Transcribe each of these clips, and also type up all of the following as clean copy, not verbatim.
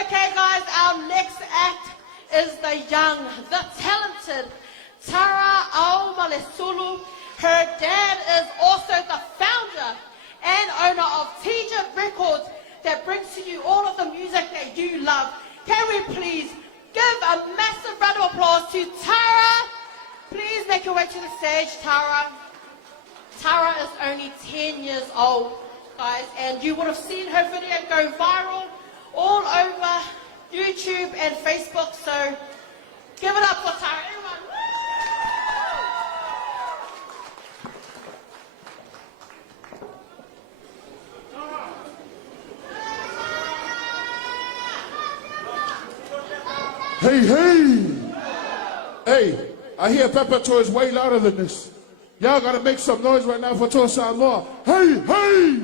Okay, guys, our next act is the young, the talented Tara Aumalesulu. Her dad is also the founder and owner of TJ Records that brings to you all of the music that you love. Can we please give a massive round of applause to Tara? Please make your way to the stage, Tara. Tara is only 10 years old, guys, and you would have seen her video go viral all over YouTube and Facebook, so give it up for Tara, everyone. Hey, hey! Hey, I hear Pepper Toy is way louder than this. Y'all gotta make some noise right now for Toa Samoa. Hey, hey!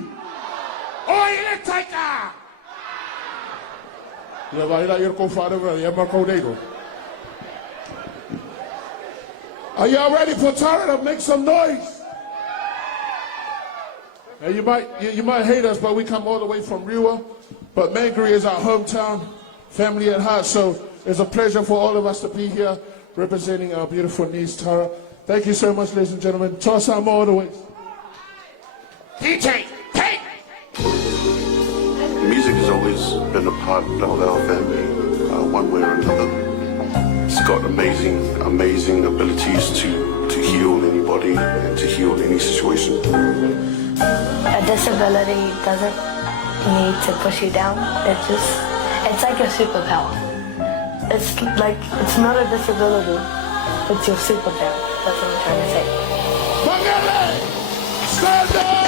Oi, Electrica! Yeah, but you're going to Are y'all ready for Tara to make some noise? Hey, you might hate us, but we come all the way from Riwa. But Mangere is our hometown, family at heart. So it's a pleasure for all of us to be here representing our beautiful niece, Tara. Thank you so much, ladies and gentlemen. Toa Samoa all the way. DJ, take! Music has always been a part of our family, one way or another. It's got amazing abilities to heal anybody and to heal any situation. A disability doesn't need to push you down. It's like a superpower. It's not a disability. It's your superpower. That's what I'm trying to say. Stand up!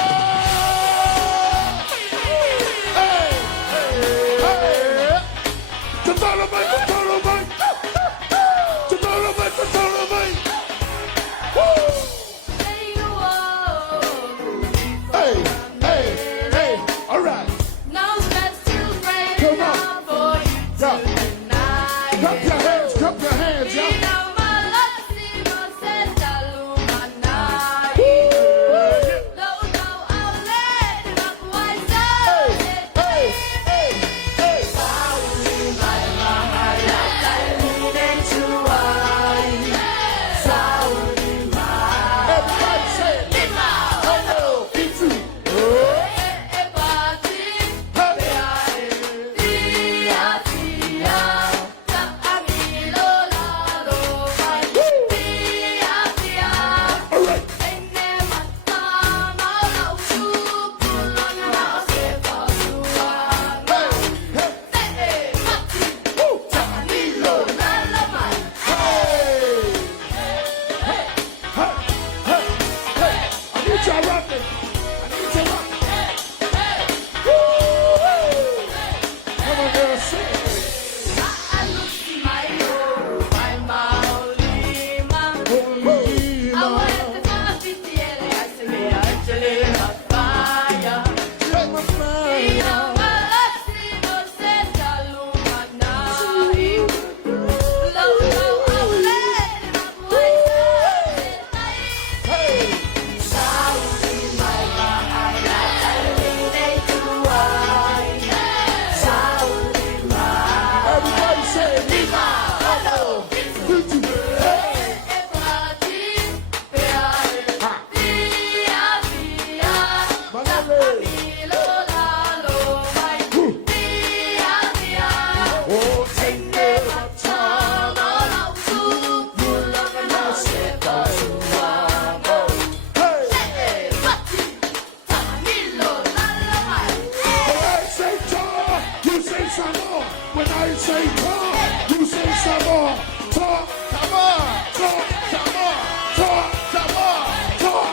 When I say Toa, you say Samoa. Toa, Samoa, Toa, Samoa, Toa, Samoa, Toa.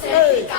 Hey,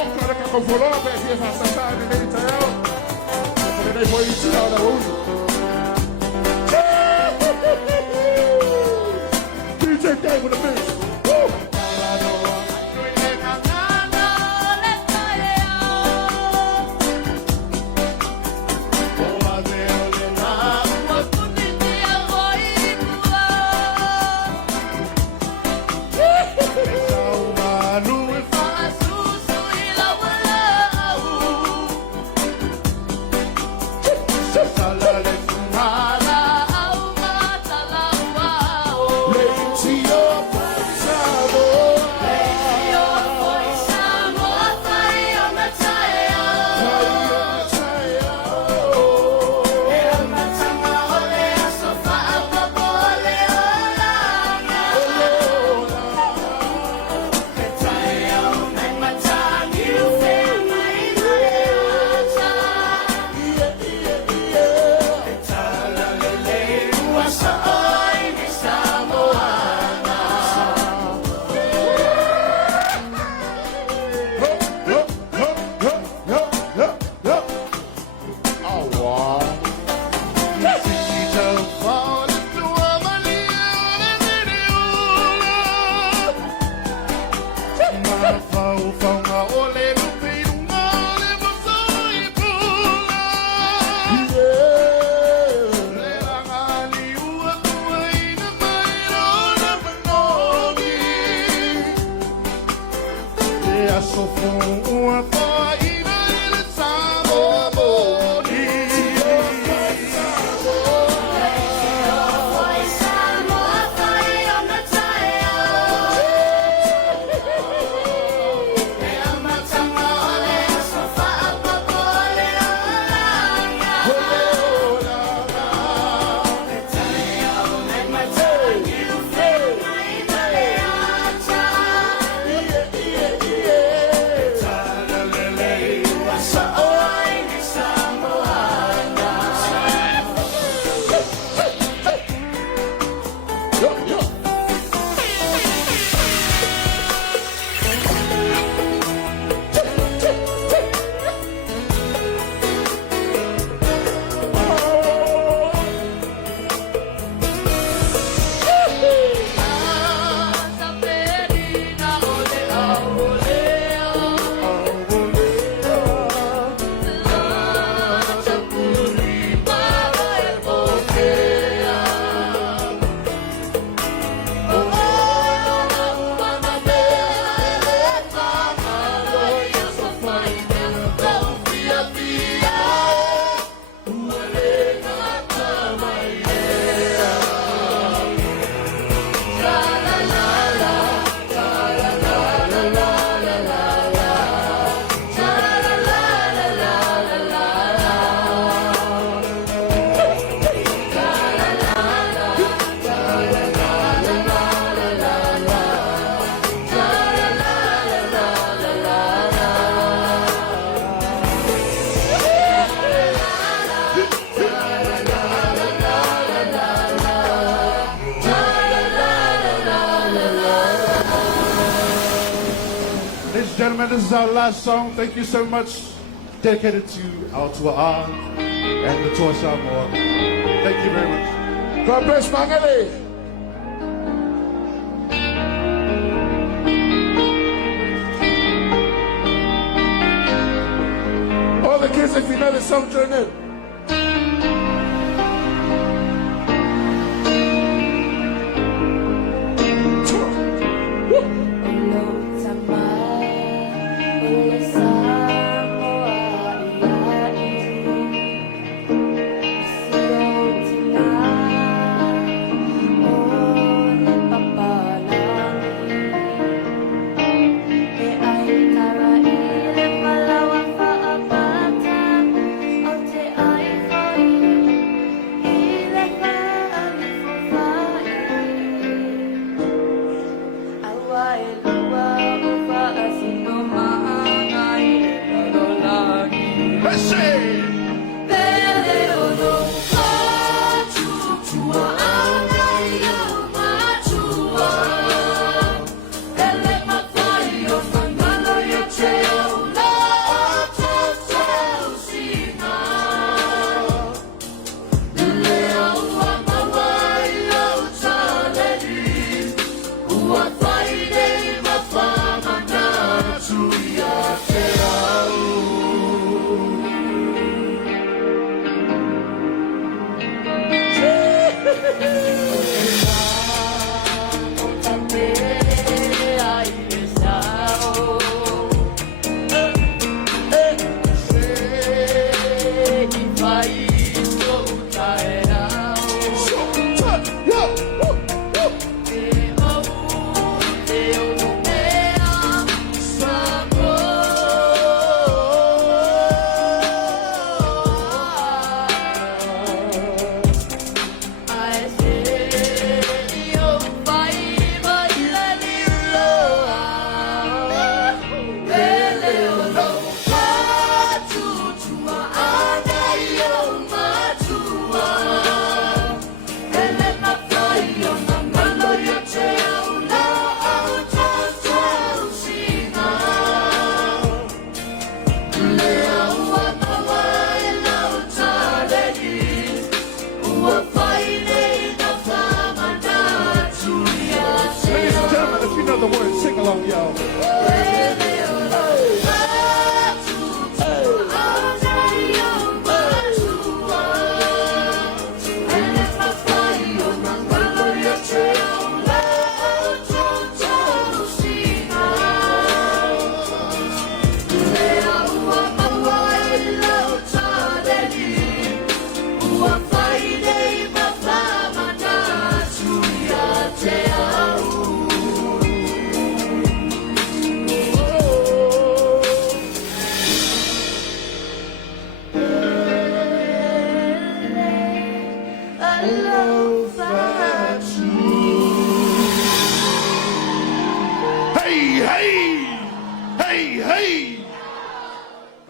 cara que confolou, velho, essa sassada, nem tá eu. Eu nem vou tirar da uso. DJ Day with a bitch. Gentlemen, this is our last song. Thank you so much. Dedicated to our Toa and the Toa Samoa. Thank you very much. God bless Mangale. All the kids, if you know the song, join in. Te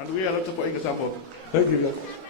And we are not to put in the sample. Thank you, guys.